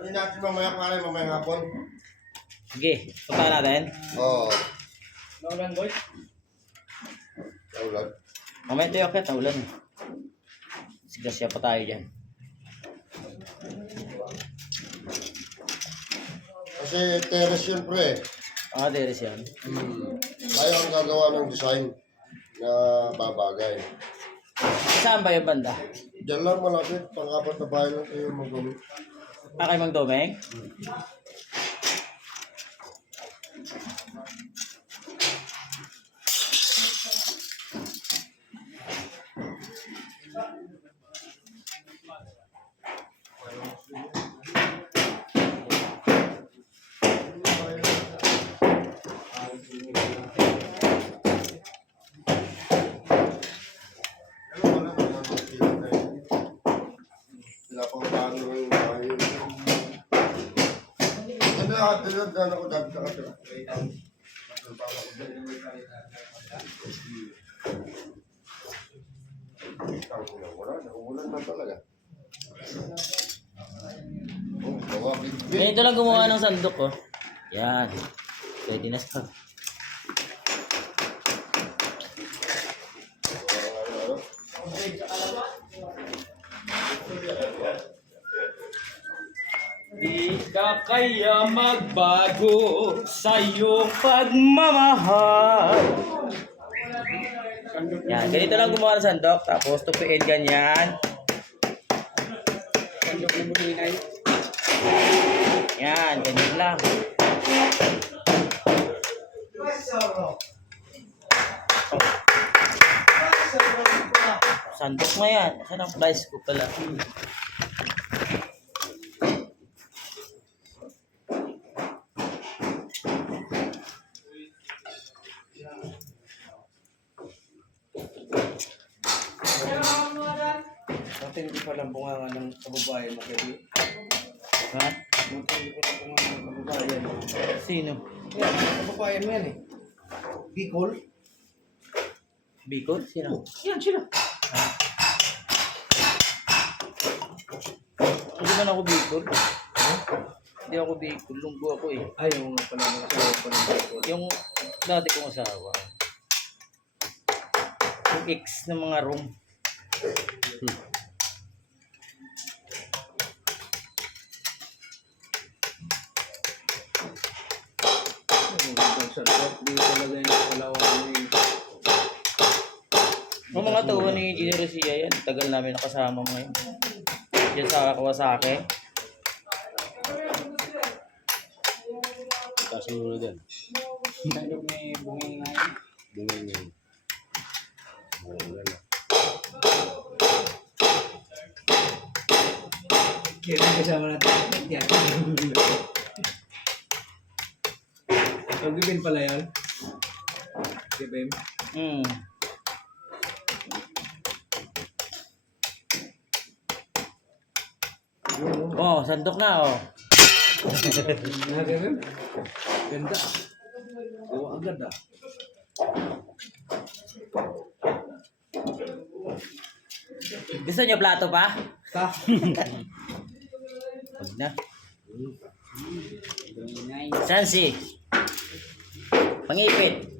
Ano natin mamaya pare, mamaya hapon? Sige, punta natin. Oo. Naulan, boy. Ulan. Mamaya ito yung akit, ulan. Sigasya pa tayo dyan. Kasi terrace yun pre. Deres yan. Tayo ang gagawa ng design na babagay. Saan ba yung banda? Diyan lang malapit, pang-apat na bahay lang kayo mag-gawin. Kay Mang Domeng? Sila pang paano yung bahay. Ano yung hotdog na ako dati ka kasi. Ulan na talaga. Oh, bawa, big. Ganito lang gumawa ng sandok, oh. Yan. Pwede na sa... Di ka kaya magbago sa iyong pagmamahal. Yan, ganito lang gumawa ng sandok. Tapos tupiin ganyan. Sandok na bulinay. Yan, ganyan lang. Sandok mo yan. Saan ang price ko pala? Dati hindi pa lang bunga ng kababayan mo kayo. Ha? Dati hindi pa lang bunga ng kababayan. Sino? Yan, kababayan mo yan eh. Bicol. Bicol? Sino? Yan sila. Hindi man ako Bicol. Hindi ako Bicol. Lunggo ako eh. Ay, yung nga pala mga asawa pa ng Bicol. Yung dati kong asawa. Yung ex ng mga room. Di talaga yung kalawan mo eh. Yung mga tawa ni Engineer Rosia yan. Tagal namin nakasama ngayon. Diyan sa Kawasaki. Kasunod din. Sandok may bunging na yun. Bungin yun. Ulan na. Kaya kasama natin. Yan. Pag-ibin pala yan. Bim. Hmm. Oh, sandok na oh. Bim. Ganda. Oo, agad ah. Gusto niyo plato pa? Ta. Huwag na. Sansi. Pangipit.